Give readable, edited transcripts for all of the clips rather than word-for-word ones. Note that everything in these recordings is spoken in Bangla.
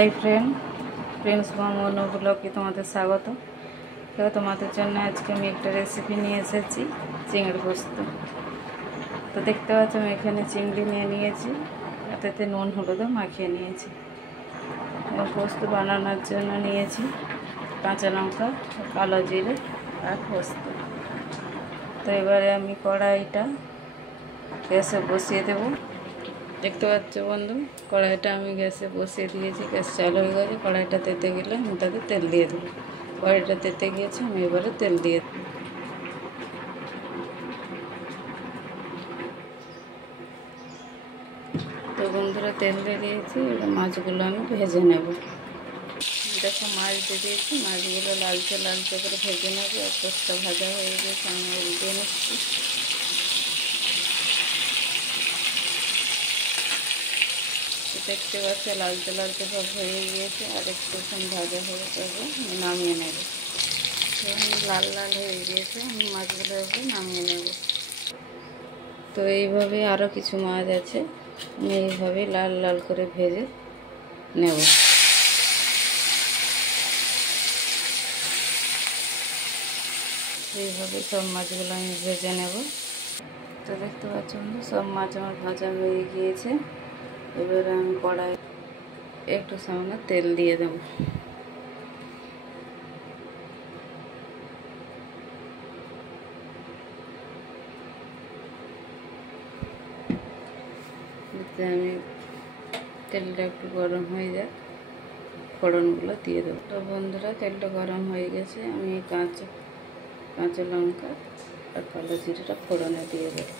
হাই ফ্রেন্ড, প্রিন্স মনো ব্লগে তোমাদের স্বাগত। তো তোমাদের জন্য আজকে আমি একটা রেসিপি নিয়ে এসেছি, চিংড়ি পোস্ত। তো দেখতে পাচ্ছ আমি এখানে চিংড়ি নিয়ে নিয়েছি, তাতে নুন হলুদও মাখিয়ে নিয়েছি। এবং পোস্ত বানানোর জন্য নিয়েছি কাঁচা লঙ্কা, কালো জিরে আর পোস্ত। তো এবারে আমি কড়াইটা গ্যাসে বসিয়ে দেবো। দেখতে পাচ্ছ বন্ধু, কড়াইটা আমি গ্যাসে বসিয়ে দিয়েছি, গ্যাস চালু হয়ে গেছে। কড়াইটা তেতে গেলে আমি তাতে তেল দিয়ে দেবো। কড়াইটা তেতে গিয়েছে, আমি এবারে তেল দিয়ে দেবো। তো বন্ধুরা, তেল দিয়ে দিয়েছি, এবার মাছগুলো আমি ভেজে নেব। দেখো মাছ দিয়ে দিয়েছি, মাছগুলো লালচে লালচে করে ভেজে নেব। আর পোস্ত ভাজা হয়ে গেছে, আমি উল্টে নিচ্ছি। দেখতে পাচ্ছি লালচে লালচে সব হয়ে গিয়েছে, আর একটুখানি ভাজা হয়ে যাবে, নামিয়ে নেব। লাল লাল হয়ে গিয়েছে, আমি মাছগুলো এবার নামিয়ে নেব। তো এইভাবে আরও কিছু মাছ আছে, আমি এইভাবে লাল লাল করে ভেজে নেব। এইভাবে সব মাছগুলো আমি ভেজে নেব। তো দেখতে পাচ্ছ সব মাছ আমার ভাজা হয়ে গিয়েছে। এবারে আমি কড়াই একটু সামান্য তেল দিয়ে দেব। আমি তেলটা একটু গরম হয়ে যায়, ফোড়নগুলো দিয়ে দেবো। তো বন্ধুরা, তেলটা গরম হয়ে গেছে, আমি কাঁচা লঙ্কা আর কালো জিরেটা ফোড়নে দিয়ে দেবো।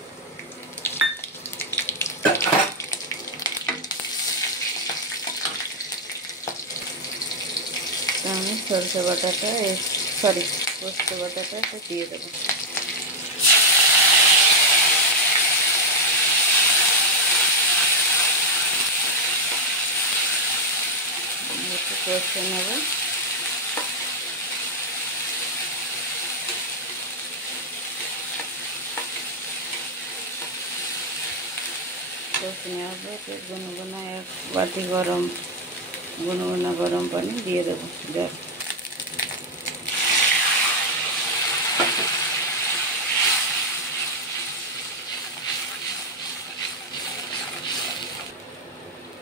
আমি সরষে বাটাটা পোস্ত বাটাটা দিয়ে দেবো। একটু কষে নেব। কষে নেওয়ার পর গুনগুনা এক বাটি গুনগুনা গরম পানি দিয়ে দেবো, জল।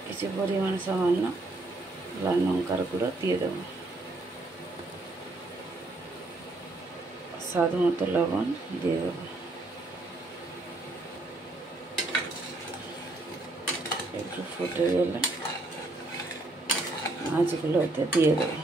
কিছু পরিমাণে সামান্য লাল লঙ্কার গুঁড়ো দিয়ে দেবো। স্বাদ মতো লবণ দিয়ে দেবো। একটু ফুটে গেলে মাছগুলো ওতে দিয়ে দেবো।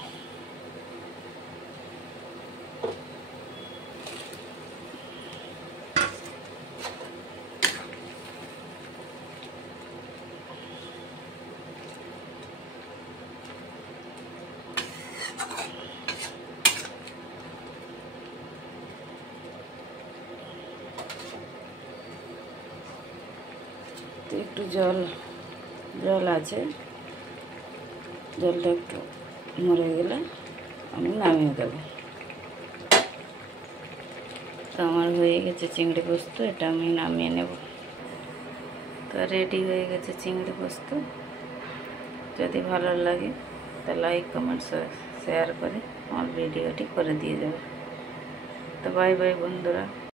একটু জল আছে, জলটা একটু মরে গেলে আমি নামিয়ে দেবো। তো আমার হয়ে গেছে চিংড়ি পোস্ত, এটা আমি নামিয়ে নেব। তো রেডি হয়ে গেছে চিংড়ি পোস্ত। যদি ভালো লাগে তা লাইক কমেন্ট শেয়ার করে আমার ভিডিওটি করে দিয়ে যাবে। তো বাই বাই বন্ধুরা।